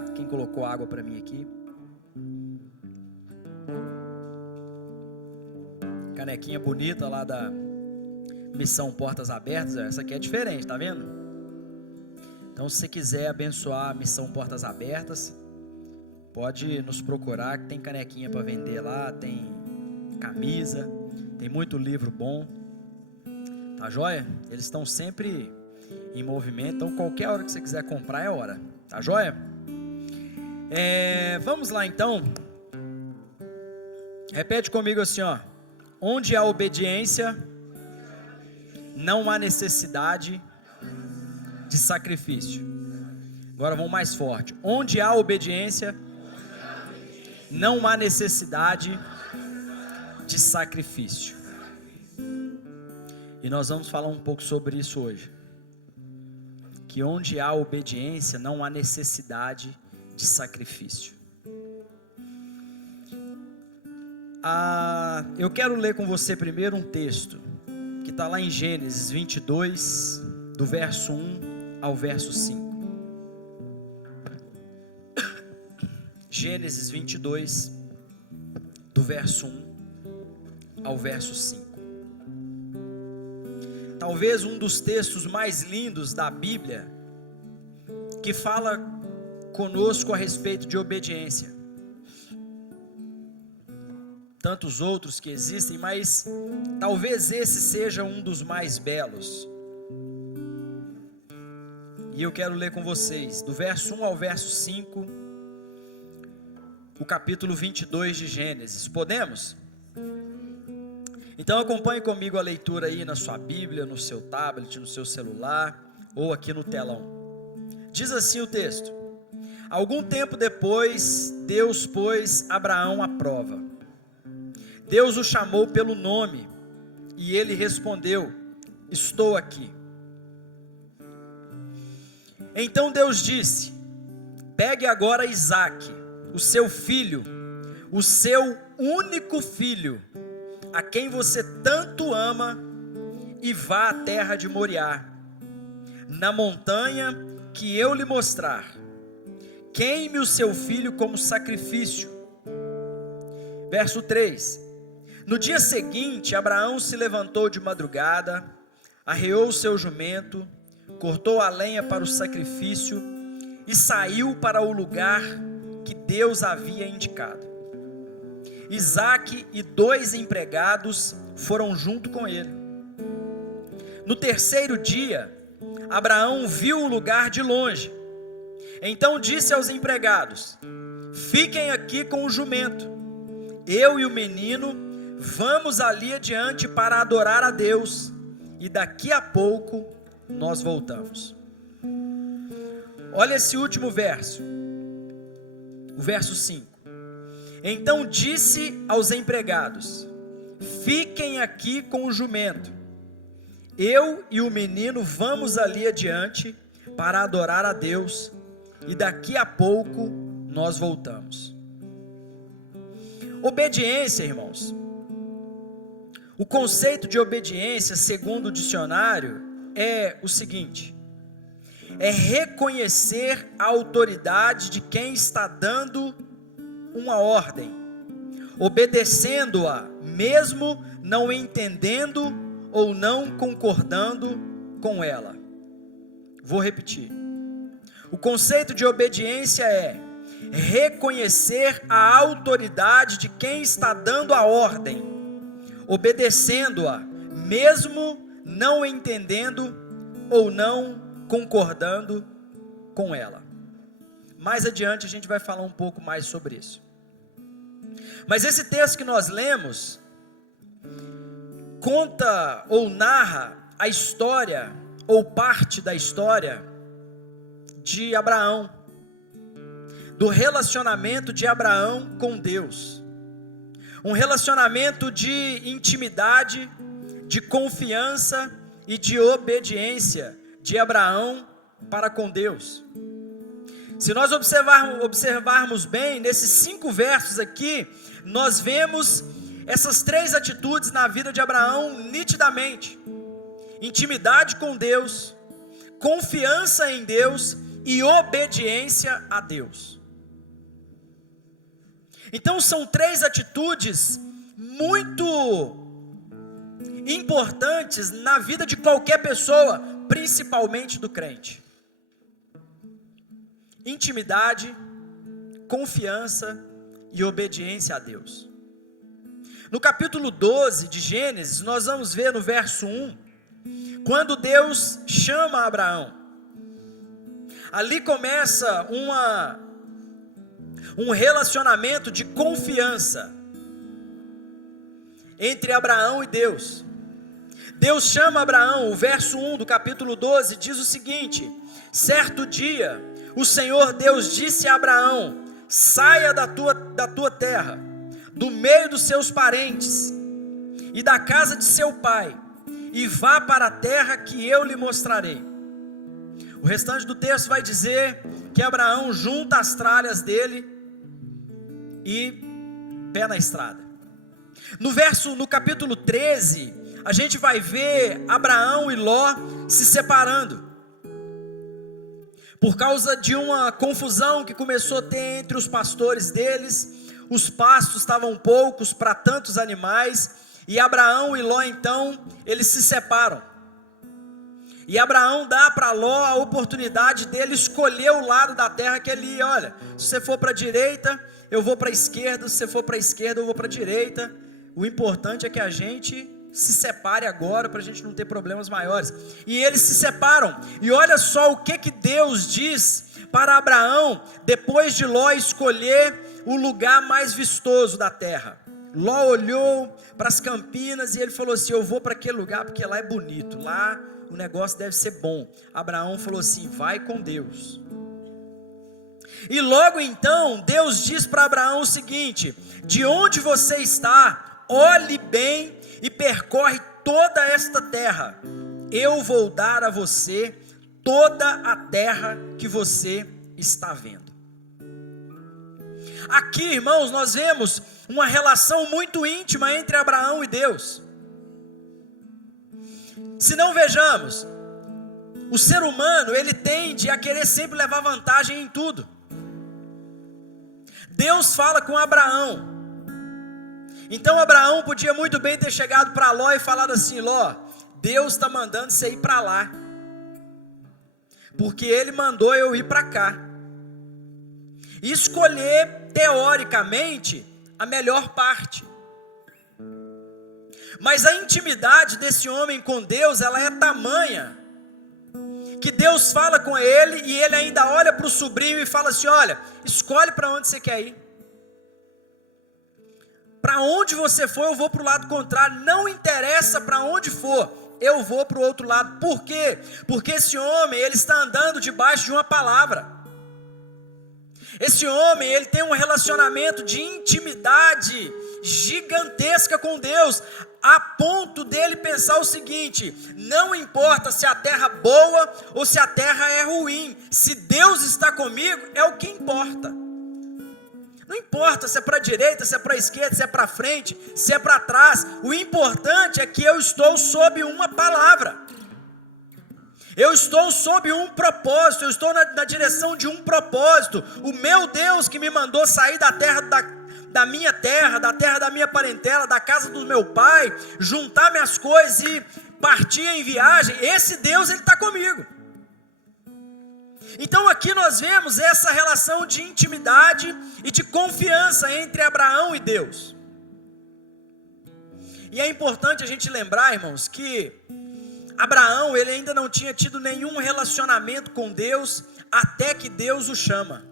obrigado quem colocou água para mim aqui. Canequinha bonita lá da Missão Portas Abertas. Essa aqui é diferente, tá vendo? Então, se você quiser abençoar a Missão Portas Abertas, pode nos procurar, que tem canequinha para vender lá, tem camisa, tem muito livro bom. Tá joia? Eles estão sempre em movimento, então qualquer hora que você quiser comprar é hora. Tá joia? Vamos lá então. Repete comigo assim, ó. Onde há obediência, não há necessidade de sacrifício. Agora vamos mais forte. Onde há obediência, não há necessidade de sacrifício. E nós vamos falar um pouco sobre isso hoje. Que onde há obediência, não há necessidade de sacrifício. Eu quero ler com você primeiro um texto que está lá em Gênesis 22, do verso 1 ao verso 5. Gênesis 22, do verso 1 ao verso 5. Talvez um dos textos mais lindos da Bíblia, que fala conosco a respeito de obediência. Tantos outros que existem, mas talvez esse seja um dos mais belos. E eu quero ler com vocês, do verso 1 ao verso 5, o capítulo 22 de Gênesis. Podemos? Então acompanhe comigo a leitura aí na sua Bíblia, no seu tablet, no seu celular, ou aqui no telão. Diz assim o texto: Algum tempo depois, Deus pôs Abraão à prova. Deus o chamou pelo nome, e ele respondeu: Estou aqui. Então Deus disse: Pegue agora Isaque, o seu filho, o seu único filho, a quem você tanto ama, e vá à terra de Moriá, na montanha que eu lhe mostrar. Queime o seu filho como sacrifício. Verso 3. No dia seguinte, Abraão se levantou de madrugada, arreou o seu jumento, cortou a lenha para o sacrifício e saiu para o lugar que Deus havia indicado. Isaque e 2 empregados foram junto com ele. No terceiro dia, Abraão viu o lugar de longe. Então disse aos empregados: Fiquem aqui com o jumento. Eu e o menino vamos ali adiante para adorar a Deus, e daqui a pouco nós voltamos. Olha esse último verso, o verso 5. Então disse aos empregados: Fiquem aqui com o jumento. Eu e o menino vamos ali adiante para adorar a Deus, e daqui a pouco nós voltamos. Obediência, irmãos. O conceito de obediência, segundo o dicionário, é o seguinte: é reconhecer a autoridade de quem está dando uma ordem, obedecendo-a, mesmo não entendendo ou não concordando com ela. Vou repetir. O conceito de obediência é reconhecer a autoridade de quem está dando a ordem, obedecendo-a, mesmo não entendendo ou não concordando com ela. Mais adiante a gente vai falar um pouco mais sobre isso. Mas esse texto que nós lemos conta ou narra a história, ou parte da história de Abraão, do relacionamento de Abraão com Deus. Um relacionamento de intimidade, de confiança e de obediência de Abraão para com Deus. Se nós observarmos bem, nesses 5 versos aqui, nós vemos essas 3 atitudes na vida de Abraão nitidamente: intimidade com Deus, confiança em Deus e obediência a Deus. Então são 3 atitudes muito importantes na vida de qualquer pessoa, principalmente do crente: intimidade, confiança e obediência a Deus. No capítulo 12 de Gênesis, nós vamos ver no verso 1, quando Deus chama Abraão. Ali começa um relacionamento de confiança entre Abraão e Deus. Deus chama Abraão. O verso 1 do capítulo 12 diz o seguinte: certo dia, o Senhor Deus disse a Abraão: saia da tua terra, do meio dos seus parentes e da casa de seu pai, e vá para a terra que eu lhe mostrarei. O restante do texto vai dizer que Abraão junta as tralhas dele e pé na estrada. No capítulo 13, a gente vai ver Abraão e Ló se separando, por causa de uma confusão que começou a ter entre os pastores deles. Os pastos estavam poucos para tantos animais, e Abraão e Ló então, eles se separam. E Abraão dá para Ló a oportunidade dele escolher o lado da terra que ele ia. Olha, se você for para a direita, eu vou para a esquerda; se você for para a esquerda, eu vou para a direita. O importante é que a gente se separe agora, para a gente não ter problemas maiores. E eles se separam, e olha só o que Deus diz para Abraão, depois de Ló escolher o lugar mais vistoso da terra. Ló olhou para as campinas e ele falou assim: eu vou para aquele lugar porque lá é bonito, lá o negócio deve ser bom. Abraão falou assim: vai com Deus. E logo então Deus diz para Abraão o seguinte: de onde você está, olhe bem e percorre toda esta terra. Eu vou dar a você toda a terra que você está vendo. Aqui, irmãos, nós vemos uma relação muito íntima entre Abraão e Deus. Se não vejamos, o ser humano, ele tende a querer sempre levar vantagem em tudo. Deus fala com Abraão. Então Abraão podia muito bem ter chegado para Ló e falado assim: Ló, Deus está mandando você ir para lá, porque Ele mandou eu ir para cá. E escolher, teoricamente, a melhor parte. Mas a intimidade desse homem com Deus, ela é tamanha, que Deus fala com ele, e ele ainda olha para o sobrinho e fala assim: olha, escolhe para onde você quer ir. Para onde você for, eu vou para o lado contrário. Não interessa para onde for, eu vou para o outro lado. Por quê? Porque esse homem, ele está andando debaixo de uma palavra. Esse homem, ele tem um relacionamento de intimidade gigantesca com Deus, a ponto dele pensar o seguinte: não importa se a terra é boa ou se a terra é ruim, se Deus está comigo, é o que importa. Não importa se é para a direita, se é para a esquerda, se é para frente, se é para trás. O importante é que eu estou sob uma palavra. Eu estou sob um propósito, eu estou na direção de um propósito. O meu Deus que me mandou sair da terra da minha terra, da terra da minha parentela, da casa do meu pai, juntar minhas coisas e partir em viagem, esse Deus, ele está comigo. Então aqui nós vemos essa relação de intimidade e de confiança entre Abraão e Deus. E é importante a gente lembrar, irmãos, que Abraão, ele ainda não tinha tido nenhum relacionamento com Deus, até que Deus o chama.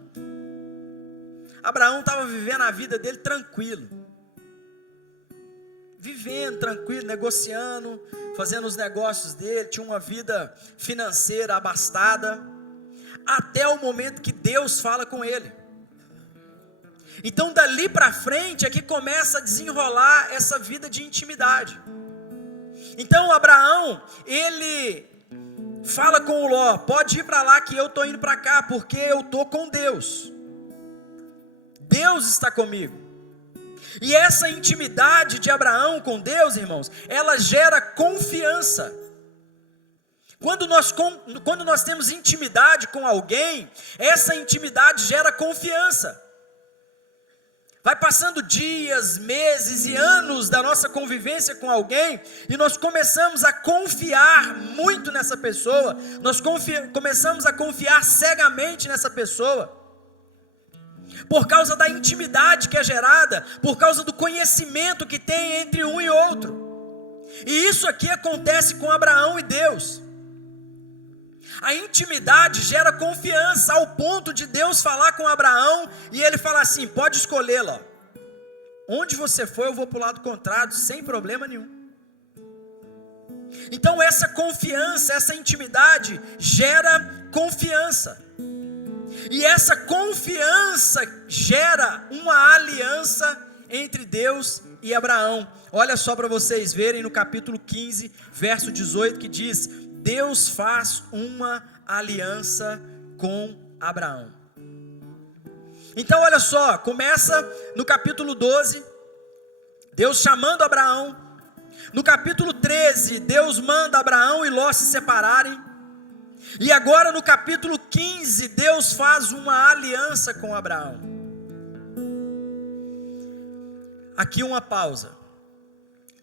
Abraão estava vivendo a vida dele tranquilo, negociando, fazendo os negócios dele, tinha uma vida financeira abastada, até o momento que Deus fala com ele. Então dali para frente é que começa a desenrolar essa vida de intimidade. Então Abraão, ele fala com o Ló: pode ir para lá que eu estou indo para cá, porque eu estou com Deus. Deus está comigo. E essa intimidade de Abraão com Deus, irmãos, ela gera confiança. Quando nós temos intimidade com alguém, essa intimidade gera confiança. Vai passando dias, meses e anos da nossa convivência com alguém, e nós começamos a confiar muito nessa pessoa, começamos a confiar cegamente nessa pessoa, por causa da intimidade que é gerada, por causa do conhecimento que tem entre um e outro. E isso aqui acontece com Abraão e Deus. A intimidade gera confiança ao ponto de Deus falar com Abraão e ele falar assim: pode escolhê-la, onde você for eu vou para o lado contrário, sem problema nenhum. Então essa confiança, essa intimidade gera confiança, e essa confiança gera uma aliança entre Deus e Abraão. Olha só para vocês verem no capítulo 15, verso 18, que diz: Deus faz uma aliança com Abraão. Então olha só, começa no capítulo 12, Deus chamando Abraão. No capítulo 13, Deus manda Abraão e Ló se separarem. E agora no capítulo 15, Deus faz uma aliança com Abraão. Aqui uma pausa.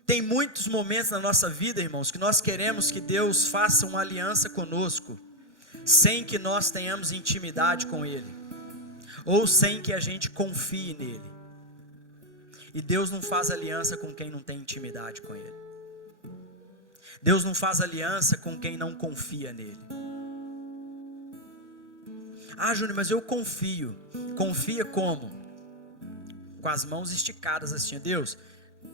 Tem muitos momentos na nossa vida, irmãos, que nós queremos que Deus faça uma aliança conosco, sem que nós tenhamos intimidade com Ele, ou sem que a gente confie nele. E Deus não faz aliança com quem não tem intimidade com Ele. Deus não faz aliança com quem não confia nele. Ah, Júnior, mas eu confio. Confia como? Com as mãos esticadas assim: Deus,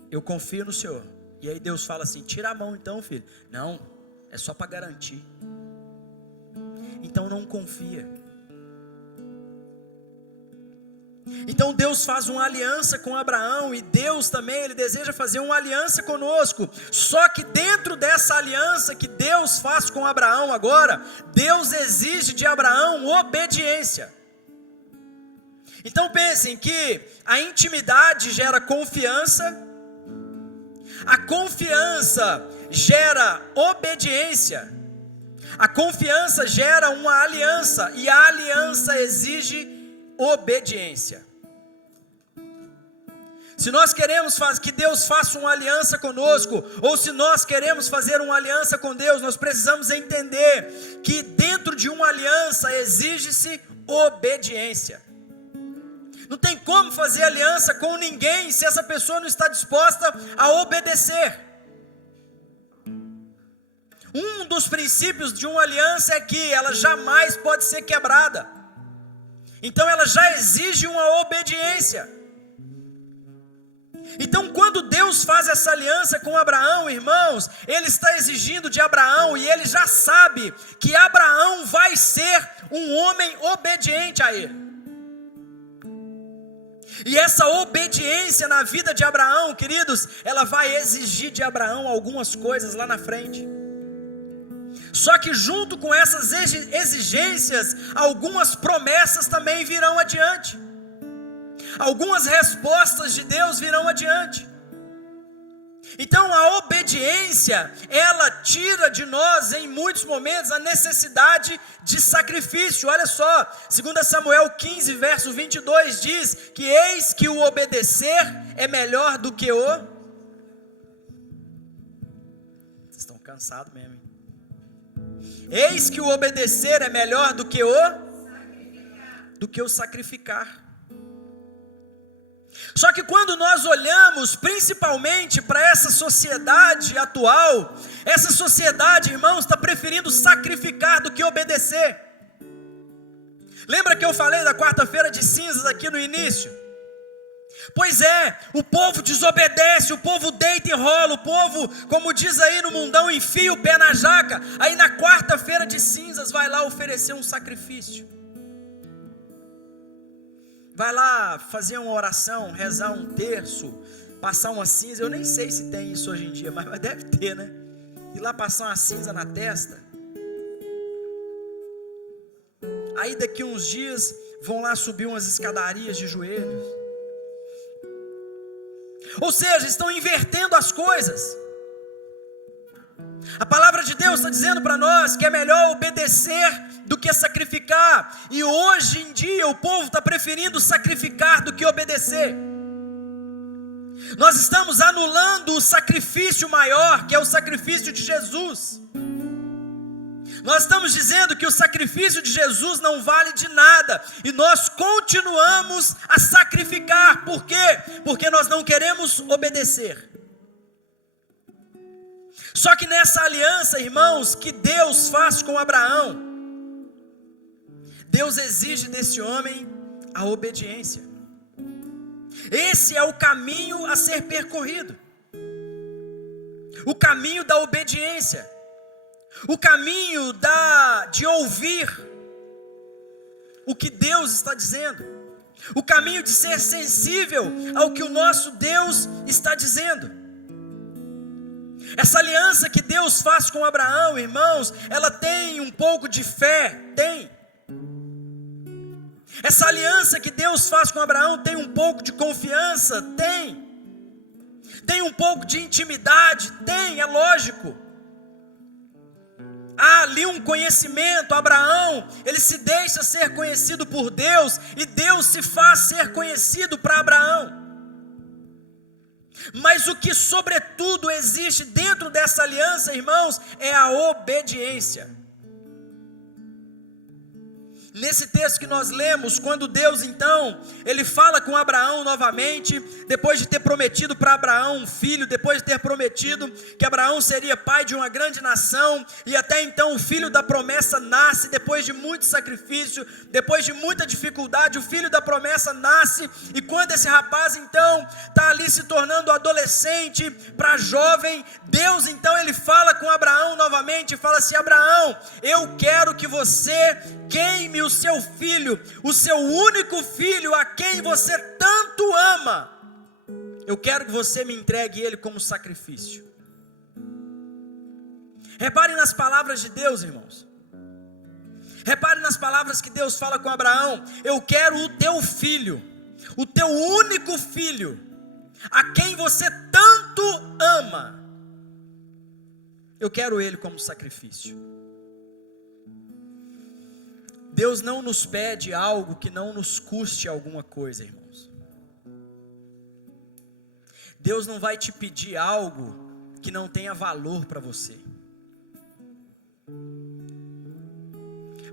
eu confio no Senhor. E aí Deus fala assim: tira a mão então, filho. Não, é só para garantir. Então não confia. Então Deus faz uma aliança com Abraão, e Deus também, Ele deseja fazer uma aliança conosco. Só que dentro dessa aliança que Deus faz com Abraão agora, Deus exige de Abraão obediência. Então pensem que a intimidade gera confiança, a confiança gera obediência, a confiança gera uma aliança, e a aliança exige obediência. Se nós queremos que Deus faça uma aliança conosco, ou se nós queremos fazer uma aliança com Deus, nós precisamos entender que dentro de uma aliança exige-se obediência. Não tem como fazer aliança com ninguém se essa pessoa não está disposta a obedecer. Um dos princípios de uma aliança é que ela jamais pode ser quebrada. Então ela já exige uma obediência. Então quando Deus faz essa aliança com Abraão, irmãos, Ele está exigindo de Abraão, e Ele já sabe que Abraão vai ser um homem obediente a Ele. E essa obediência na vida de Abraão, queridos, ela vai exigir de Abraão algumas coisas lá na frente. Só que junto com essas exigências, algumas promessas também virão adiante. Algumas respostas de Deus virão adiante. Então a obediência, ela tira de nós em muitos momentos a necessidade de sacrifício. Olha só, 2 Samuel 15, verso 22 diz que eis que o obedecer é melhor do que o... Vocês estão cansados mesmo, hein? Eis que o obedecer é melhor do que o sacrificar. Só que quando nós olhamos principalmente para essa sociedade atual, essa sociedade, irmãos, está preferindo sacrificar do que obedecer. Lembra que eu falei da quarta-feira de cinzas aqui no início? Pois é, o povo desobedece, o povo deita e rola, o povo, como diz aí no mundão, enfia o pé na jaca. Aí na quarta-feira de cinzas vai lá oferecer um sacrifício. Vai lá fazer uma oração, rezar um terço, passar uma cinza. Eu nem sei se tem isso hoje em dia, mas deve ter, né? Ir lá passar uma cinza na testa. Aí daqui uns dias vão lá subir umas escadarias de joelhos. Ou seja, estão invertendo as coisas. A palavra de Deus está dizendo para nós que é melhor obedecer do que sacrificar. E hoje em dia o povo está preferindo sacrificar do que obedecer. Nós estamos anulando o sacrifício maior, que é o sacrifício de Jesus. Nós estamos dizendo que o sacrifício de Jesus não vale de nada. E nós continuamos a sacrificar. Por quê? Porque nós não queremos obedecer. Só que nessa aliança, irmãos, que Deus faz com Abraão, Deus exige desse homem a obediência. Esse é o caminho a ser percorrido. O caminho da obediência. O caminho de ouvir o que Deus está dizendo. O caminho de ser sensível ao que o nosso Deus está dizendo. Essa aliança que Deus faz com Abraão, irmãos, ela tem um pouco de fé, tem. Essa aliança que Deus faz com Abraão tem um pouco de confiança, tem. Tem um pouco de intimidade, tem, é lógico. Há ali um conhecimento. Abraão, ele se deixa ser conhecido por Deus, e Deus se faz ser conhecido para Abraão. Mas o que sobretudo existe dentro dessa aliança, irmãos, é a obediência. Nesse texto que nós lemos, quando Deus então, ele fala com Abraão novamente, depois de ter prometido para Abraão um filho, depois de ter prometido que Abraão seria pai de uma grande nação, e até então o filho da promessa nasce, depois de muito sacrifício, depois de muita dificuldade, o filho da promessa nasce, e quando esse rapaz então está ali se tornando adolescente para jovem, Deus então ele fala com Abraão novamente, e fala assim: Abraão, eu quero que você queime o seu filho, o seu único filho, a quem você tanto ama. Eu quero que você me entregue ele como sacrifício. Repare nas palavras de Deus, irmãos. Repare nas palavras que Deus fala com Abraão: eu quero o teu filho, o teu único filho, a quem você tanto ama. Eu quero ele como sacrifício. Deus não nos pede algo que não nos custe alguma coisa, irmãos. Deus não vai te pedir algo que não tenha valor para você.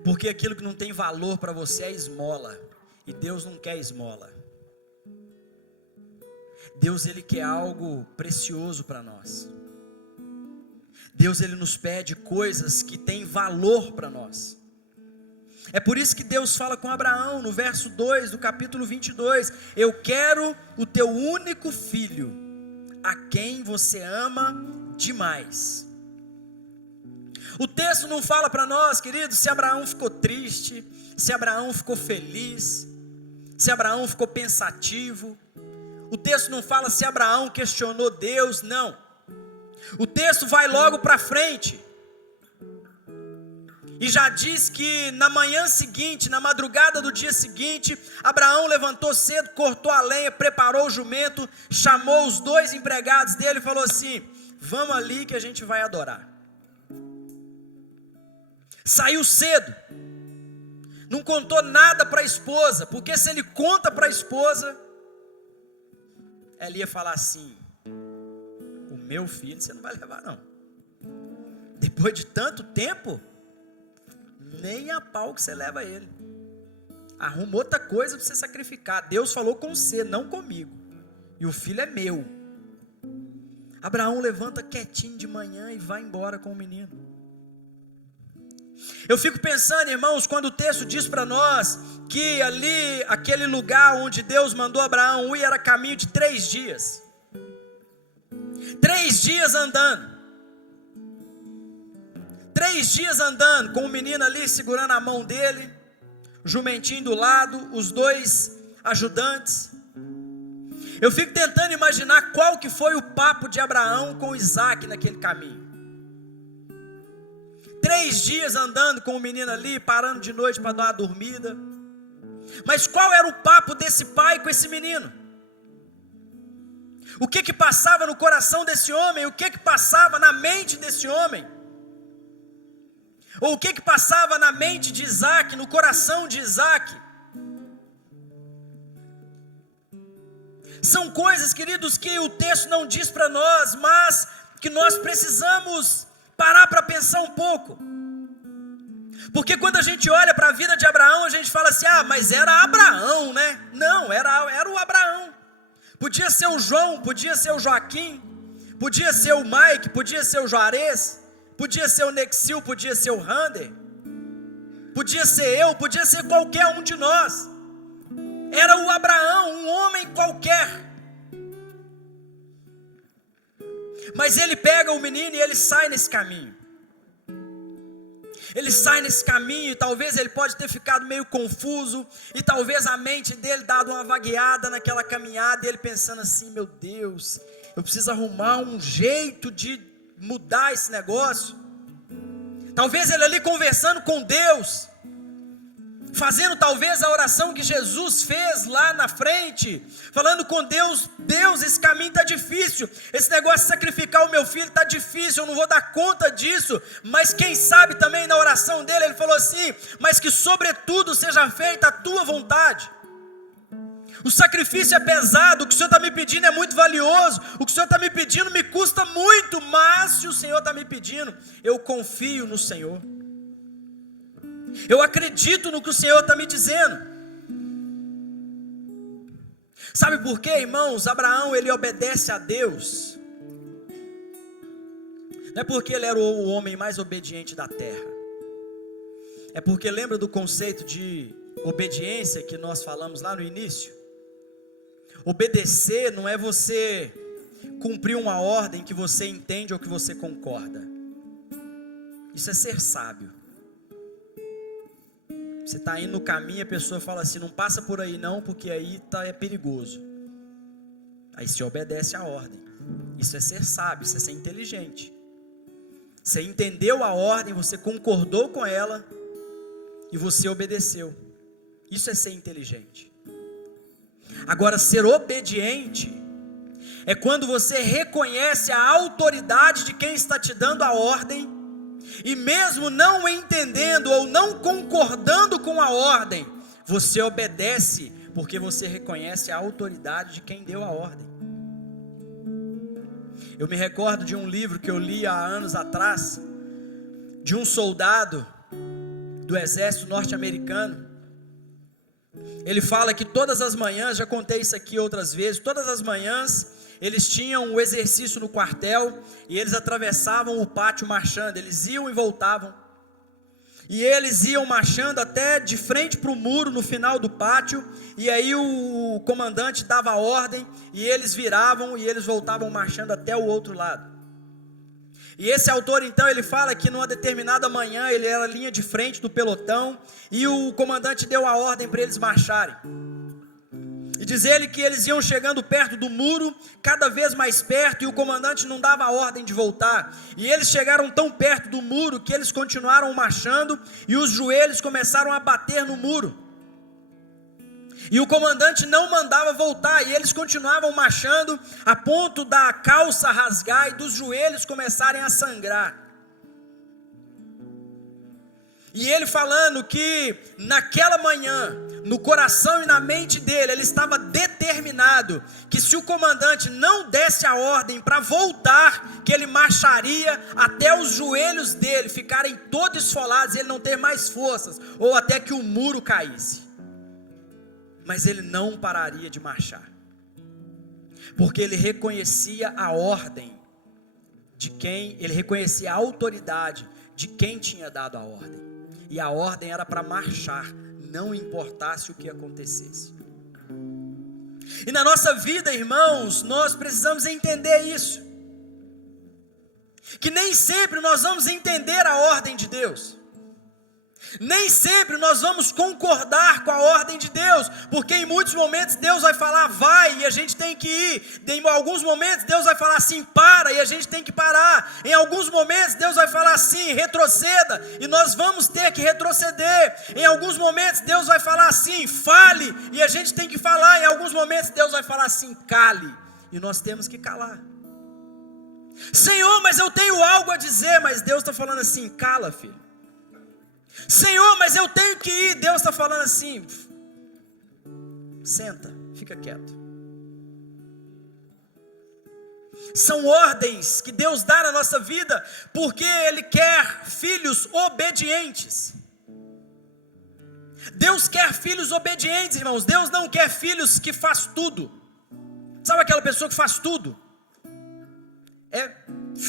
Porque aquilo que não tem valor para você é esmola. E Deus não quer esmola. Deus, ele quer algo precioso para nós. Deus, ele nos pede coisas que têm valor para nós. É por isso que Deus fala com Abraão, no verso 2 do capítulo 22, eu quero o teu único filho, a quem você ama demais. O texto não fala para nós, queridos, se Abraão ficou triste, se Abraão ficou feliz, se Abraão ficou pensativo. O texto não fala se Abraão questionou Deus, não. O texto vai logo para frente. E já diz que na manhã seguinte, na madrugada do dia seguinte, Abraão levantou cedo, cortou a lenha, preparou o jumento, chamou os 2 empregados dele e falou assim: vamos ali que a gente vai adorar. Saiu cedo, não contou nada para a esposa, porque se ele conta para a esposa, ela ia falar assim: o meu filho você não vai levar não. Depois de tanto tempo, nem a pau que você leva ele. Arruma outra coisa para você sacrificar. Deus falou com você, não comigo. E o filho é meu. Abraão levanta quietinho de manhã e vai embora com o menino. Eu fico pensando, irmãos, quando o texto diz para nós que ali, aquele lugar onde Deus mandou Abraão ir, era caminho de 3 dias. 3 dias andando. 3 dias andando, com o menino ali segurando a mão dele, o jumentinho do lado, os 2 ajudantes. Eu fico tentando imaginar qual que foi o papo de Abraão com Isaac naquele caminho. 3 dias andando com o menino ali, parando de noite para dar uma dormida. Mas qual era o papo desse pai com esse menino? O que passava no coração desse homem? O que passava na mente desse homem? Ou o que passava na mente de Isaac, no coração de Isaac? São coisas, queridos, que o texto não diz para nós, mas que nós precisamos parar para pensar um pouco. Porque quando a gente olha para a vida de Abraão, a gente fala assim, mas era Abraão, né? Não, era o Abraão. Podia ser o João, podia ser o Joaquim, podia ser o Mike, podia ser o Juarez, podia ser o Nexil, podia ser o Rander, podia ser eu, podia ser qualquer um de nós. Era o Abraão, um homem qualquer. Mas ele pega o menino e ele sai nesse caminho. Ele sai nesse caminho, e talvez ele pode ter ficado meio confuso, e talvez a mente dele dado uma vagueada naquela caminhada, e ele pensando assim, meu Deus, eu preciso arrumar um jeito de mudar esse negócio. Talvez ele ali conversando com Deus, fazendo talvez a oração que Jesus fez lá na frente, falando com Deus, Deus, esse caminho está difícil, esse negócio de sacrificar o meu filho está difícil, eu não vou dar conta disso, mas quem sabe também na oração dele, ele falou assim, mas que sobretudo seja feita a tua vontade. O sacrifício é pesado, o que o Senhor está me pedindo é muito valioso, o que o Senhor está me pedindo me custa muito, mas se o Senhor está me pedindo, eu confio no Senhor. Eu acredito no que o Senhor está me dizendo. Sabe por quê, irmãos? Abraão, ele obedece a Deus. Não é porque ele era o homem mais obediente da terra. É porque lembra do conceito de obediência que nós falamos lá no início? Obedecer não é você cumprir uma ordem que você entende ou que você concorda. Isso é ser sábio. Você está indo no caminho e a pessoa fala assim, não passa por aí não, porque aí é perigoso. Aí você obedece a ordem. Isso é ser sábio, isso é ser inteligente. Você entendeu a ordem, você concordou com ela e você obedeceu. Isso é ser inteligente. Agora, ser obediente é quando você reconhece a autoridade de quem está te dando a ordem, e mesmo não entendendo ou não concordando com a ordem, você obedece porque você reconhece a autoridade de quem deu a ordem. Eu me recordo de um livro que eu li há anos atrás, de um soldado do exército norte-americano. Ele fala que todas as manhãs, já contei isso aqui outras vezes, todas as manhãs eles tinham o exercício no quartel, e eles atravessavam o pátio marchando, eles iam e voltavam, e eles iam marchando até de frente para o muro no final do pátio, e aí o comandante dava a ordem, e eles viravam e eles voltavam marchando até o outro lado. E esse autor então, ele fala que numa determinada manhã, ele era a linha de frente do pelotão, e o comandante deu a ordem para eles marcharem. E diz ele que eles iam chegando perto do muro, cada vez mais perto, e o comandante não dava a ordem de voltar. E eles chegaram tão perto do muro que eles continuaram marchando, e os joelhos começaram a bater no muro. E o comandante não mandava voltar, e eles continuavam marchando, a ponto da calça rasgar e dos joelhos começarem a sangrar. E ele falando que naquela manhã, no coração e na mente dele, ele estava determinado que se o comandante não desse a ordem para voltar, que ele marcharia até os joelhos dele ficarem todos esfolados e ele não ter mais forças, ou até que o muro caísse. Mas ele não pararia de marchar, porque ele reconhecia a ordem de quem, ele reconhecia a autoridade de quem tinha dado a ordem. E a ordem era para marchar, não importasse o que acontecesse. E na nossa vida, irmãos, nós precisamos entender isso, que nem sempre nós vamos entender a ordem de Deus, nem sempre nós vamos concordar com a ordem de Deus, porque em muitos momentos Deus vai falar vai, e a gente tem que ir. Em alguns momentos Deus vai falar assim, para, e a gente tem que parar. Em alguns momentos Deus vai falar assim, retroceda, e nós vamos ter que retroceder. Em alguns momentos Deus vai falar assim, fale, e a gente tem que falar. Em alguns momentos Deus vai falar assim, cale, E nós temos que calar. Senhor, mas eu tenho algo a dizer. Mas Deus está falando assim: cala, filho. Senhor, mas eu tenho que ir. Deus está falando assim: senta, fica quieto. São ordens que Deus dá na nossa vida, porque Ele quer filhos obedientes. Deus quer filhos obedientes, irmãos. Deus não quer filhos que faz tudo. Sabe aquela pessoa que faz tudo?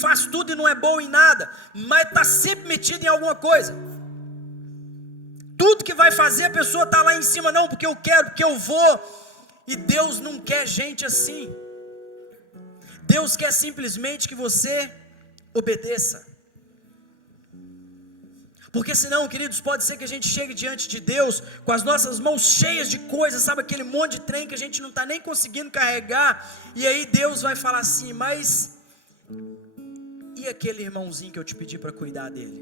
Faz tudo e não é bom em nada, mas está sempre metido em alguma coisa. Tudo que vai fazer, a pessoa está lá em cima, não, porque eu quero, porque eu vou. E Deus não quer gente assim. Deus quer simplesmente que você obedeça. Porque senão, queridos, pode ser que a gente chegue diante de Deus com as nossas mãos cheias de coisas, sabe, aquele monte de trem que a gente não está nem conseguindo carregar, e aí Deus vai falar assim: mas e aquele irmãozinho que eu te pedi para cuidar dele?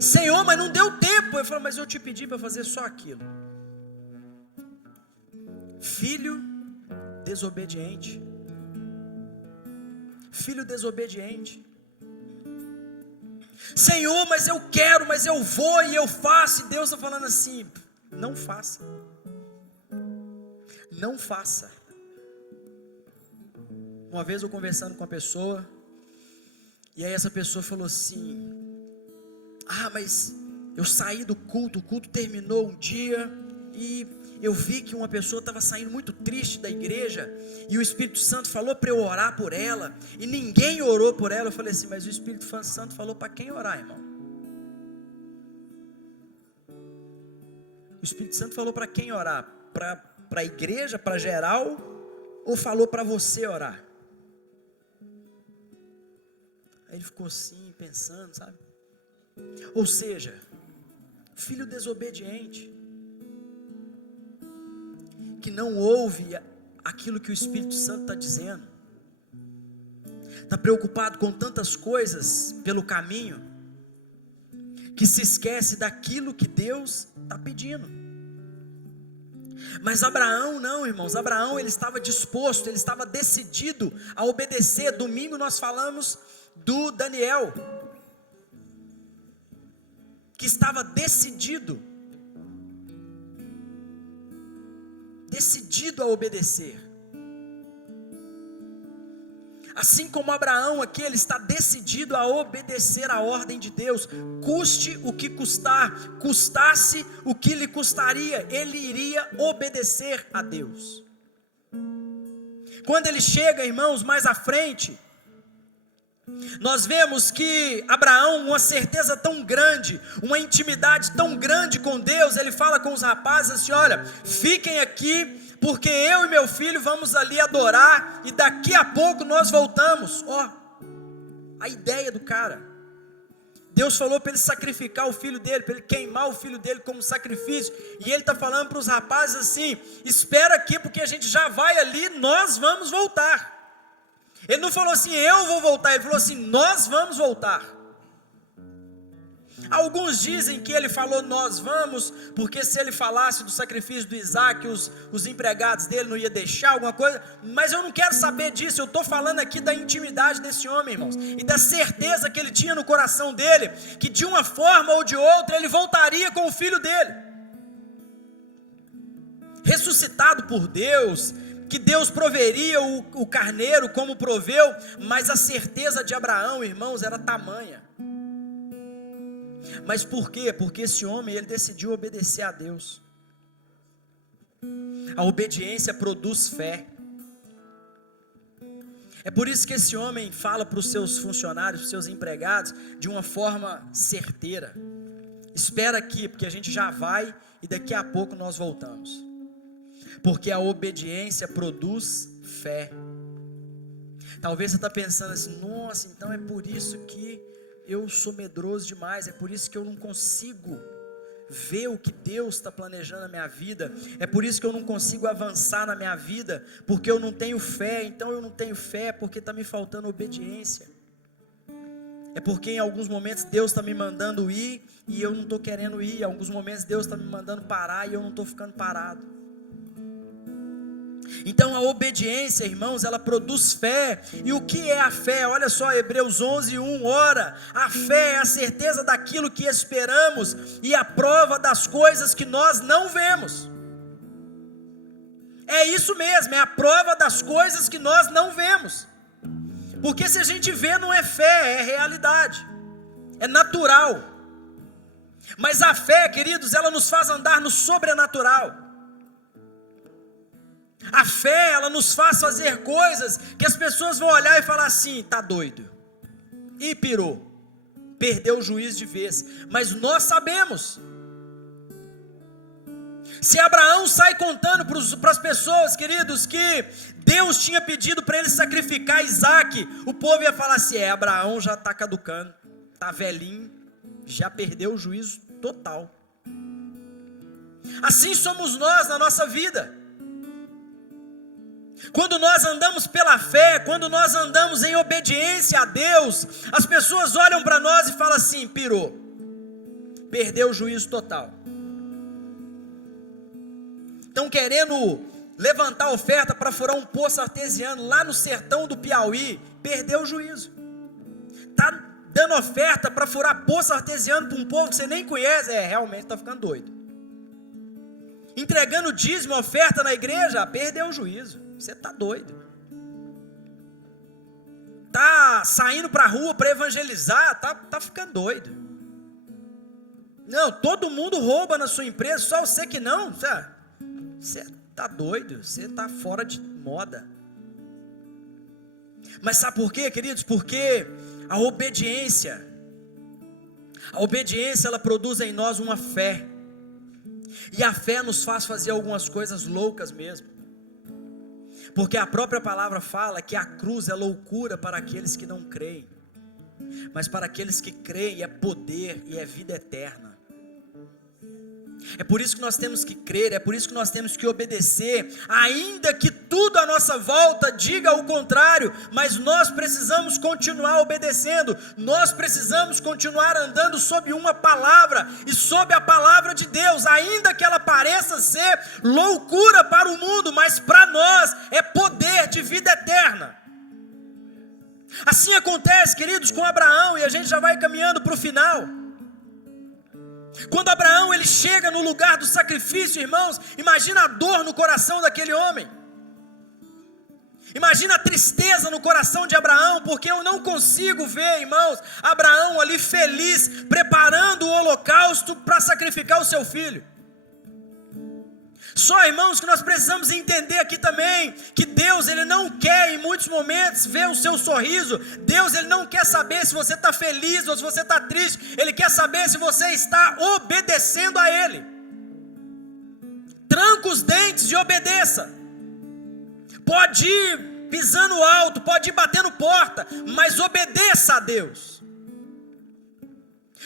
Senhor, mas não deu tempo. Eu falo: mas eu te pedi para fazer só aquilo. Filho desobediente. Filho desobediente. Senhor, mas eu quero, mas eu vou e eu faço. E Deus está falando assim: não faça. Não faça. Uma vez eu conversando com uma pessoa, e aí essa pessoa falou assim: mas eu saí do culto, o culto terminou um dia, e eu vi que uma pessoa estava saindo muito triste da igreja, e o Espírito Santo falou para eu orar por ela, e ninguém orou por ela. Eu falei assim: mas o Espírito Santo falou para quem orar, irmão? O Espírito Santo falou para quem orar? Para a igreja, para geral, ou falou para você orar? Aí ele ficou assim, pensando, sabe? Ou seja, filho desobediente, que não ouve aquilo que o Espírito Santo está dizendo, está preocupado com tantas coisas pelo caminho, que se esquece daquilo que Deus está pedindo. Mas Abraão não, irmãos. Abraão, ele estava disposto, ele estava decidido a obedecer. Domingo nós falamos do Daniel, que estava decidido a obedecer. Assim como Abraão aqui, ele está decidido a obedecer a ordem de Deus, custe o que custar, custasse o que lhe custaria, ele iria obedecer a Deus. Quando ele chega, irmãos, mais à frente, nós vemos que Abraão, uma certeza tão grande, uma intimidade tão grande com Deus, ele fala com os rapazes assim: olha, fiquem aqui, porque eu e meu filho vamos ali adorar, e daqui a pouco nós voltamos. A ideia do cara. Deus falou para ele sacrificar o filho dele, para ele queimar o filho dele como sacrifício, e ele está falando para os rapazes assim: espera aqui, porque a gente já vai ali, nós vamos voltar. Ele não falou assim: eu vou voltar, ele falou assim: nós vamos voltar. Alguns dizem que ele falou nós vamos, porque se ele falasse do sacrifício do Isaac, os empregados dele não iam deixar alguma coisa, mas eu não quero saber disso. Eu estou falando aqui da intimidade desse homem, irmãos, e da certeza que ele tinha no coração dele, que de uma forma ou de outra ele voltaria com o filho dele, ressuscitado por Deus, que Deus proveria o carneiro como proveu. Mas a certeza de Abraão, irmãos, era tamanha. Mas por quê? Porque esse homem, ele decidiu obedecer a Deus. A obediência produz fé. É por isso que esse homem fala para os seus funcionários, para os seus empregados, de uma forma certeira: espera aqui, porque a gente já vai e daqui a pouco nós voltamos. Porque a obediência produz fé. Talvez você está pensando assim: nossa, então é por isso que eu sou medroso demais, é por isso que eu não consigo ver o que Deus está planejando na minha vida, é por isso que eu não consigo avançar na minha vida, porque eu não tenho fé. Então eu não tenho fé porque está me faltando obediência. É porque em alguns momentos Deus está me mandando ir e eu não estou querendo ir. Em alguns momentos Deus está me mandando parar e eu não estou ficando parado. Então a obediência, irmãos, ela produz fé. E o que é a fé? Olha só, Hebreus 11:1. Ora, a fé é a certeza daquilo que esperamos e a prova das coisas que nós não vemos. É isso mesmo, é a prova das coisas que nós não vemos. Porque se a gente vê, não é fé, é realidade, é natural. Mas a fé, queridos, ela nos faz andar no sobrenatural. A fé, ela nos faz fazer coisas que as pessoas vão olhar e falar assim: tá doido, e pirou, perdeu o juízo de vez. Mas nós sabemos. Se Abraão sai contando para as pessoas, queridos, que Deus tinha pedido para ele sacrificar Isaque, o povo ia falar assim: Abraão já está caducando, está velhinho, já perdeu o juízo total. Assim somos nós na nossa vida. Quando nós andamos pela fé, quando nós andamos em obediência a Deus, as pessoas olham para nós e falam assim: pirou, perdeu o juízo total. Estão querendo levantar oferta para furar um poço artesiano lá no sertão do Piauí, perdeu o juízo. Está dando oferta para furar poço artesiano para um povo que você nem conhece, realmente está ficando doido. Entregando dízimo, oferta na igreja, perdeu o juízo, você está doido. Está saindo para a rua para evangelizar, tá ficando doido. Não, todo mundo rouba na sua empresa, só você que não, você está doido, você está fora de moda. Mas sabe por quê, queridos? Porque a obediência ela produz em nós uma fé. E a fé nos faz fazer algumas coisas loucas mesmo. Porque a própria palavra fala que a cruz é loucura para aqueles que não creem. Mas para aqueles que creem é poder e é vida eterna. É por isso que nós temos que crer, é por isso que nós temos que obedecer, ainda que tudo à nossa volta diga o contrário, mas nós precisamos continuar obedecendo, nós precisamos continuar andando sob uma palavra, e sob a palavra de Deus, ainda que ela pareça ser loucura para o mundo, mas para nós é poder de vida eterna. Assim acontece, queridos, com Abraão, e a gente já vai caminhando para o final. Quando Abraão ele chega no lugar do sacrifício, irmãos, imagina a dor no coração daquele homem. Imagina a tristeza no coração de Abraão, porque eu não consigo ver, irmãos, Abraão ali feliz, preparando o holocausto para sacrificar o seu filho. Só, irmãos, que nós precisamos entender aqui também, que Deus ele não quer em muitos momentos ver o seu sorriso. Deus ele não quer saber se você está feliz ou se você está triste. Ele quer saber se você está obedecendo a Ele. Tranca os dentes e obedeça. Pode ir pisando alto, pode ir batendo porta, mas obedeça a Deus.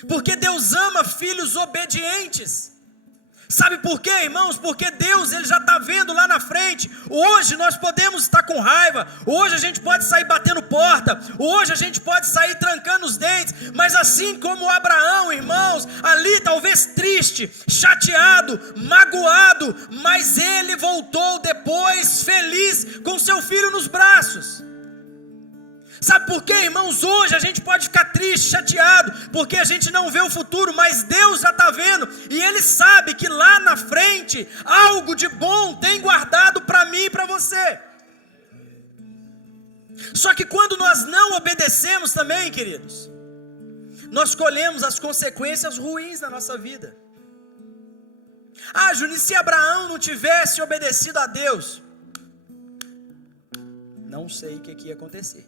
Porque Deus ama filhos obedientes. Sabe por quê, irmãos? Porque Deus ele já está vendo lá na frente. Hoje nós podemos estar com raiva, hoje a gente pode sair batendo porta, hoje a gente pode sair trancando os dentes, mas assim como Abraão, irmãos, ali talvez triste, chateado, magoado, mas ele voltou depois feliz com seu filho nos braços. Sabe por quê, irmãos? Hoje a gente pode ficar triste, chateado, porque a gente não vê o futuro, mas Deus já está vendo, e Ele sabe que lá na frente, algo de bom tem guardado para mim e para você. Só que quando nós não obedecemos também, queridos, nós colhemos as consequências ruins da nossa vida. Júnior, se Abraão não tivesse obedecido a Deus, não sei o que ia acontecer.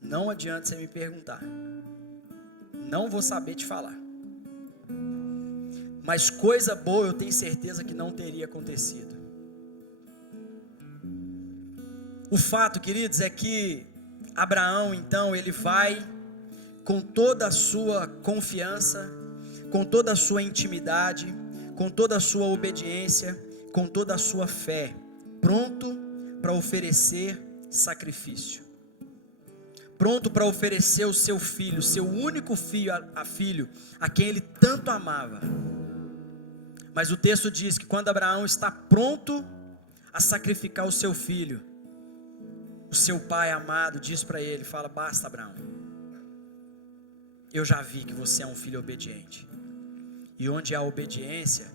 Não adianta você me perguntar, não vou saber te falar, mas coisa boa eu tenho certeza que não teria acontecido. O fato, queridos, é que Abraão então ele vai com toda a sua confiança, com toda a sua intimidade, com toda a sua obediência, com toda a sua fé, pronto para oferecer sacrifício. Pronto para oferecer o seu filho, seu único filho, a quem ele tanto amava. Mas o texto diz que quando Abraão está pronto a sacrificar o seu filho, o seu pai amado diz para ele, fala: basta, Abraão, eu já vi que você é um filho obediente, e onde há obediência,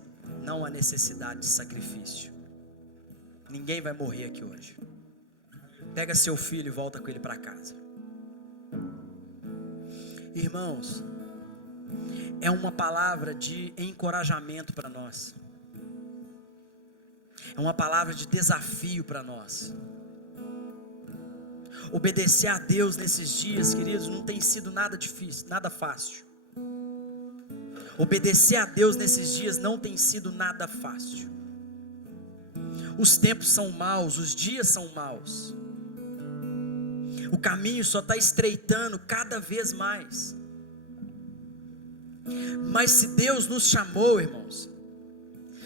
não há necessidade de sacrifício. Ninguém vai morrer aqui hoje. Pega seu filho e volta com ele para casa. Irmãos, é uma palavra de encorajamento para nós, é uma palavra de desafio para nós. Obedecer a Deus nesses dias, queridos, não tem sido nada difícil, nada fácil. Obedecer a Deus nesses dias não tem sido nada fácil. Os tempos são maus, os dias são maus. O caminho só está estreitando cada vez mais. Mas se Deus nos chamou, irmãos,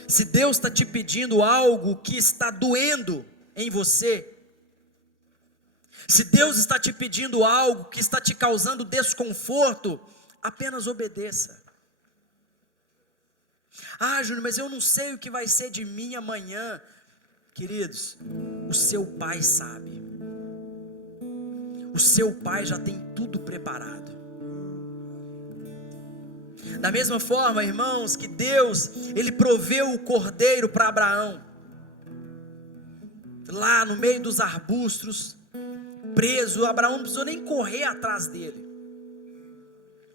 se Deus está te pedindo algo que está doendo em você, se Deus está te pedindo algo que está te causando desconforto, apenas obedeça. Ah, Júnior, mas eu não sei o que vai ser de mim amanhã. Queridos, o seu pai sabe. O seu pai já tem tudo preparado. Da mesma forma, irmãos, que Deus, Ele proveu o cordeiro para Abraão, lá no meio dos arbustos, preso. Abraão não precisou nem correr atrás dele.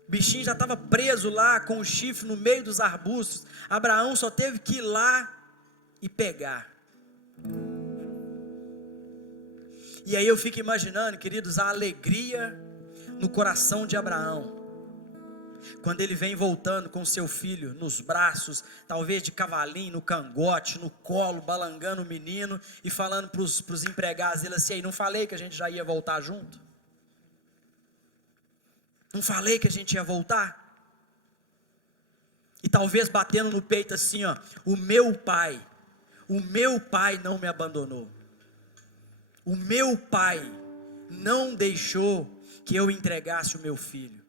O bichinho já estava preso lá com o chifre no meio dos arbustos. Abraão só teve que ir lá e pegar. E aí eu fico imaginando, queridos, a alegria no coração de Abraão, quando ele vem voltando com seu filho nos braços, talvez de cavalinho, no cangote, no colo, balangando o menino e falando para os empregados dele assim: aí, não falei que a gente já ia voltar junto? Não falei que a gente ia voltar? E talvez batendo no peito assim, ó: o meu pai não me abandonou. O meu pai não deixou que eu entregasse o meu filho.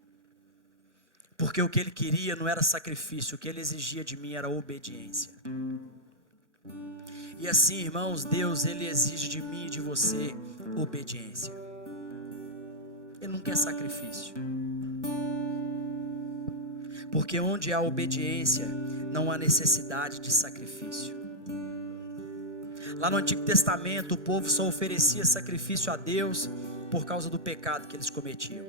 Porque o que ele queria não era sacrifício, o que ele exigia de mim era obediência. E assim, irmãos, Deus, Ele exige de mim e de você obediência. Ele não quer sacrifício. Porque onde há obediência, não há necessidade de sacrifício. Lá no Antigo Testamento, o povo só oferecia sacrifício a Deus por causa do pecado que eles cometiam.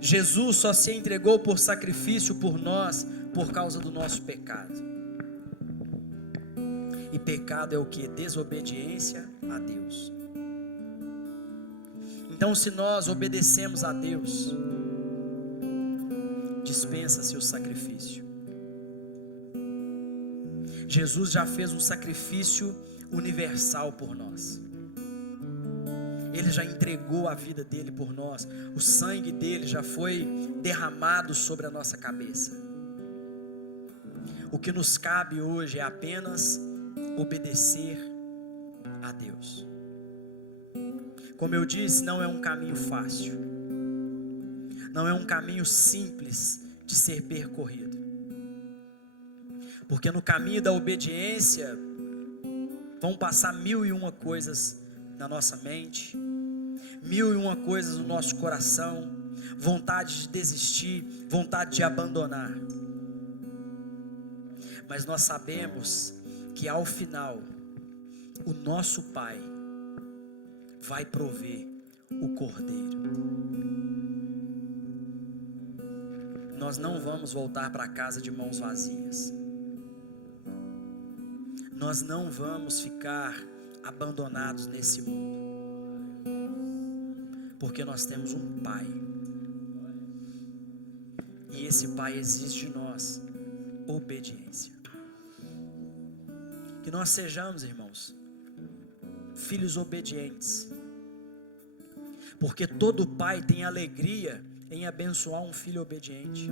Jesus só se entregou por sacrifício por nós, por causa do nosso pecado. E pecado é o que? Desobediência a Deus. Então, se nós obedecemos a Deus, dispensa-se o sacrifício. Jesus já fez um sacrifício universal por nós. Ele já entregou a vida dele por nós. O sangue dele já foi derramado sobre a nossa cabeça. O que nos cabe hoje é apenas obedecer a Deus. Como eu disse, não é um caminho fácil. Não é um caminho simples de ser percorrido. Porque no caminho da obediência vão passar 1001 coisas na nossa mente, 1001 coisas no nosso coração, vontade de desistir, vontade de abandonar. Mas nós sabemos que ao final, o nosso Pai vai prover o cordeiro. Nós não vamos voltar para casa de mãos vazias. Nós não vamos ficar abandonados nesse mundo, porque nós temos um Pai, e esse Pai exige de nós obediência. Que nós sejamos, irmãos, filhos obedientes, porque todo pai tem alegria em abençoar um filho obediente.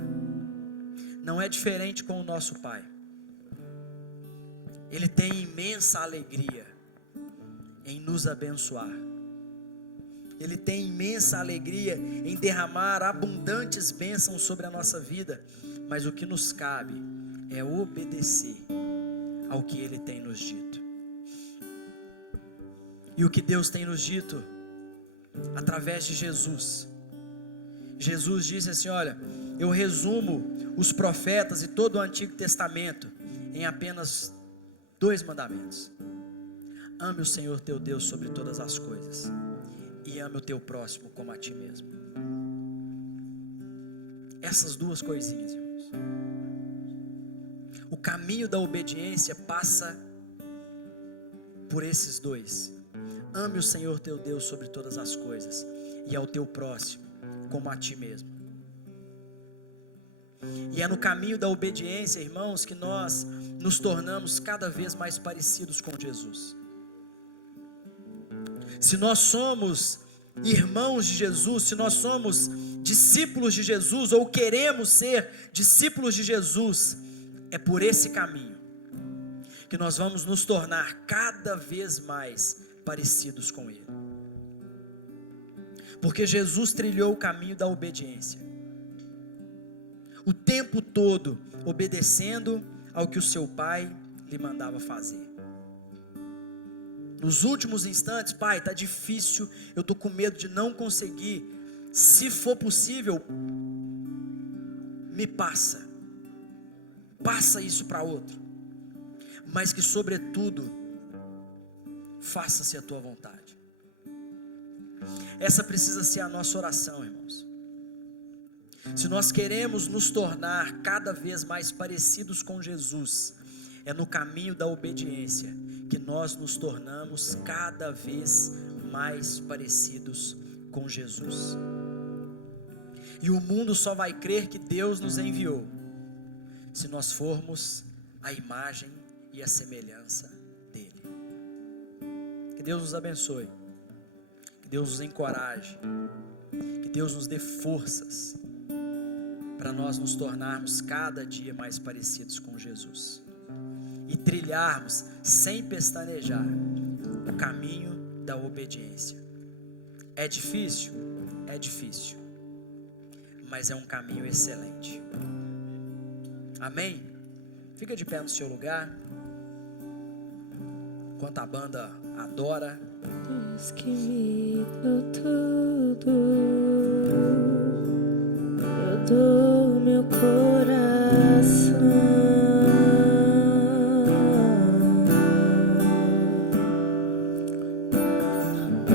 Não é diferente com o nosso Pai. Ele tem imensa alegria em nos abençoar. Ele tem imensa alegria em derramar abundantes bênçãos sobre a nossa vida. Mas o que nos cabe é obedecer ao que Ele tem nos dito. E o que Deus tem nos dito através de Jesus. Jesus disse assim: olha, eu resumo os profetas e todo o Antigo Testamento em apenas 2 mandamentos: ame o Senhor teu Deus sobre todas as coisas, e ame o teu próximo como a ti mesmo. Essas 2 coisinhas, irmãos. O caminho da obediência passa por esses 2: ame o Senhor teu Deus sobre todas as coisas, e ao teu próximo como a ti mesmo. E é no caminho da obediência, irmãos, que nós nos tornamos cada vez mais parecidos com Jesus. Se nós somos irmãos de Jesus, se nós somos discípulos de Jesus, ou queremos ser discípulos de Jesus, é por esse caminho que nós vamos nos tornar cada vez mais parecidos com Ele. Porque Jesus trilhou o caminho da obediência, o tempo todo obedecendo ao que o seu Pai lhe mandava fazer. Nos últimos instantes: Pai, está difícil, eu estou com medo de não conseguir, se for possível, me passa isso para outro, mas que sobretudo, faça-se a tua vontade. Essa precisa ser a nossa oração, irmãos. Se nós queremos nos tornar cada vez mais parecidos com Jesus, é no caminho da obediência que nós nos tornamos cada vez mais parecidos com Jesus. E o mundo só vai crer que Deus nos enviou se nós formos a imagem e a semelhança dele. Que Deus nos abençoe, que Deus nos encoraje, que Deus nos dê forças para nós nos tornarmos cada dia mais parecidos com Jesus e trilharmos sem pestanejar o caminho da obediência. É difícil? É difícil, mas é um caminho excelente. Amém? Fica de pé no seu lugar, enquanto a banda adora. Deus que me deu tudo, eu dou meu coração. O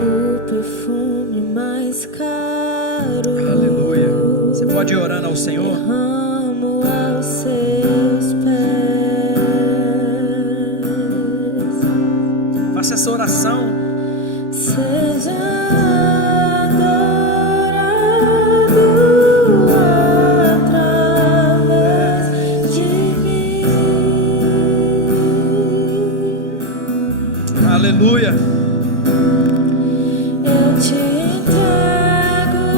perfume mais caro. Aleluia. Você pode ir orando ao Senhor? Derramo aos seus pés. Faça essa oração. Seja adorado através de mim. Aleluia. Eu te entrego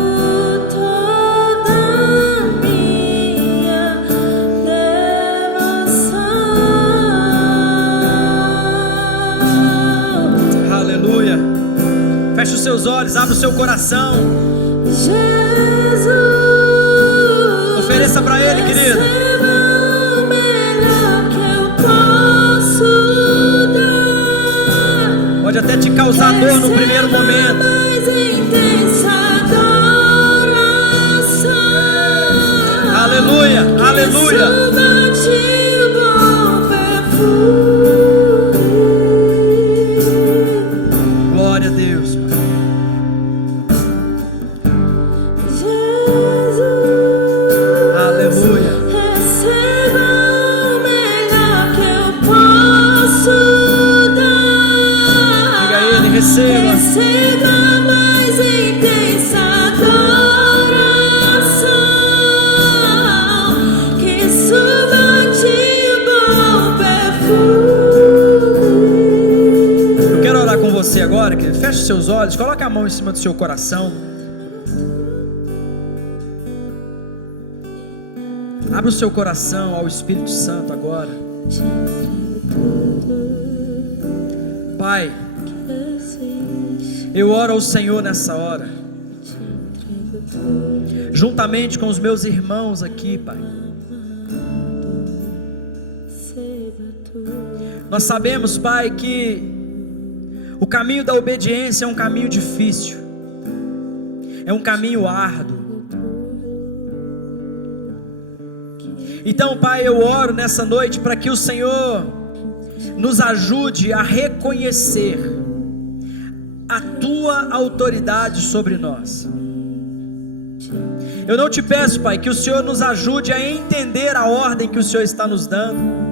toda a minha devoção. Aleluia. Feche os seus olhos, abra o seu coração. Jesus, Ofereça para Ele, querido. receba o melhor que eu posso dar. Pode até te causar dor no primeiro momento. Mais intensa adoração. Aleluia, aleluia. Suba-te o bom perfume. Glória a Deus. Jesus, Aleluia. receba o melhor que eu posso dar. Diga a Ele, receba. Receba mais intensa adoração. Que suba-te o bom perfume. Eu quero orar com você agora, querido. Feche os seus olhos, coloque a mão em cima do seu coração. Abra o seu coração ao Espírito Santo agora. Te entrego tudo Pai, que existe. eu oro ao Senhor nessa hora, Te entrego tudo. juntamente com os meus irmãos aqui, Pai. Receba tudo. Nós sabemos, Pai, que O caminho da obediência é um caminho difícil, é um caminho árduo. Então, Pai, eu oro nessa noite para que o Senhor nos ajude a reconhecer a Tua autoridade sobre nós. Eu não te peço, Pai, que o Senhor nos ajude a entender a ordem que o Senhor está nos dando.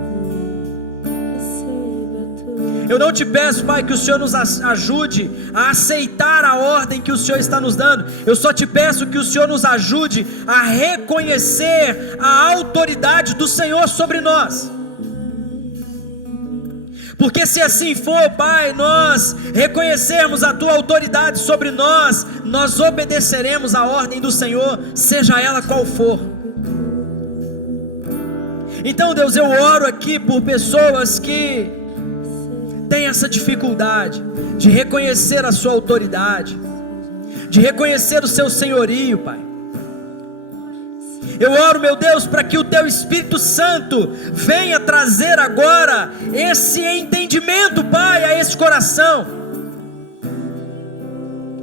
Eu não te peço, Pai, que o Senhor nos ajude a aceitar a ordem que o Senhor está nos dando. Eu só te peço que o Senhor nos ajude a reconhecer a autoridade do Senhor sobre nós. Porque se assim for, Pai, nós reconhecermos a Tua autoridade sobre nós, nós obedeceremos a ordem do Senhor, seja ela qual for. Então, Deus, eu oro aqui por pessoas que tem essa dificuldade de reconhecer a sua autoridade, de reconhecer o seu senhorio, Pai. Eu oro, meu Deus, para que o Teu Espírito Santo venha trazer agora esse entendimento, Pai, a esse coração.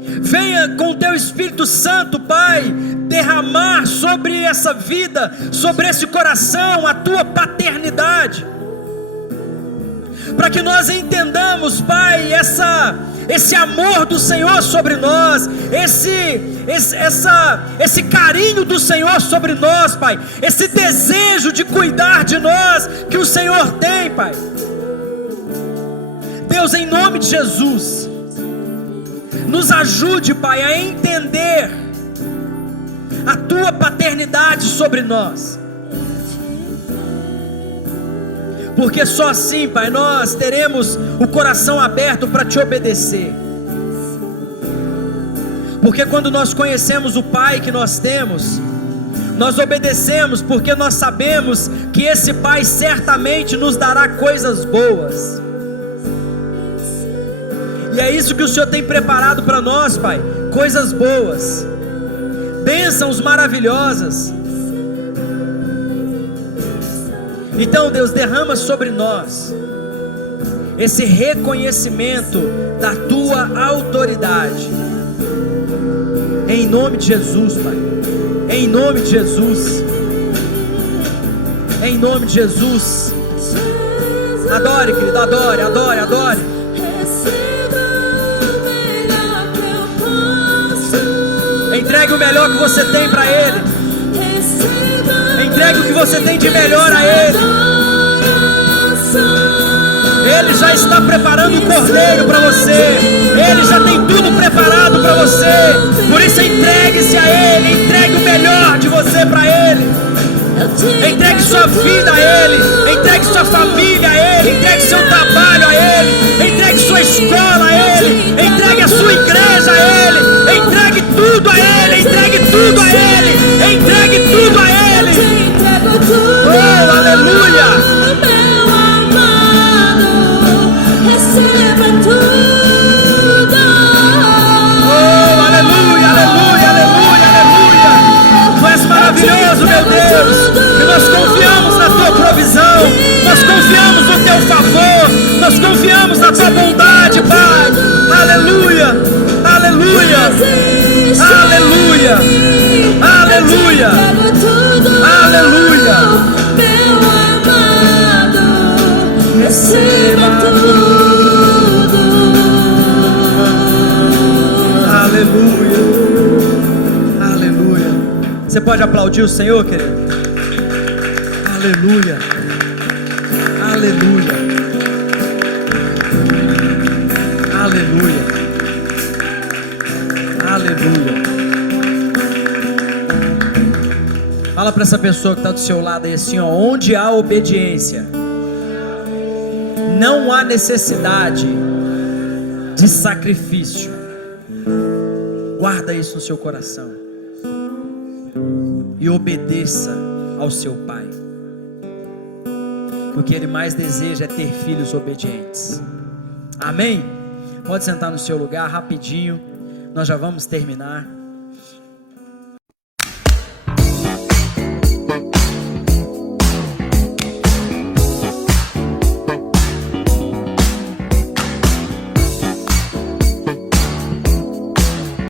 Venha com o Teu Espírito Santo, Pai, derramar sobre essa vida, sobre esse coração, a Tua paternidade, para que nós entendamos, Pai, esse amor do Senhor sobre nós, esse carinho do Senhor sobre nós, Pai, esse desejo de cuidar de nós que o Senhor tem, Pai. Deus, em nome de Jesus, nos ajude, Pai, a entender a Tua paternidade sobre nós. Porque só assim, Pai, nós teremos o coração aberto para Te obedecer. Porque quando nós conhecemos o Pai que nós temos, nós obedecemos porque nós sabemos que esse Pai certamente nos dará coisas boas. E é isso que o Senhor tem preparado para nós, Pai, coisas boas, bênçãos maravilhosas. Então, Deus, derrama sobre nós esse reconhecimento da Tua autoridade, em nome de Jesus, Pai, em nome de Jesus, em nome de Jesus. Adore, querido, adore, adore, adore. Entregue o melhor que você tem para Ele. Entregue o que você tem de melhor a Ele. Ele já está preparando o cordeiro para você. Ele já tem tudo preparado para você. Por isso entregue-se a Ele. Entregue o melhor de você para Ele. Entregue sua vida a Ele. Entregue sua família a Ele. Entregue seu trabalho a Ele. Entregue sua escola a Ele. Entregue a sua igreja a Ele. Entregue tudo a Ele. Entregue tudo a Ele. Entregue tudo a Ele. Oh, aleluia! Meu amado, receba tudo. Oh, aleluia, aleluia, aleluia, aleluia! Tu és maravilhoso, meu Deus! E nós confiamos na Tua provisão, nós confiamos no Teu favor, nós confiamos na Tua bondade, Pai! Aleluia, aleluia, aleluia, aleluia, aleluia! Meu amado, receba tudo. Aleluia, aleluia. Você pode aplaudir o Senhor, querido? Aleluia, aleluia, aleluia, aleluia. Fala para essa pessoa que está do seu lado aí assim, ó, onde há obediência, não há necessidade de sacrifício. Guarda isso no seu coração e obedeça ao seu Pai. O que Ele mais deseja é ter filhos obedientes. Amém? Pode sentar no seu lugar rapidinho, nós já vamos terminar.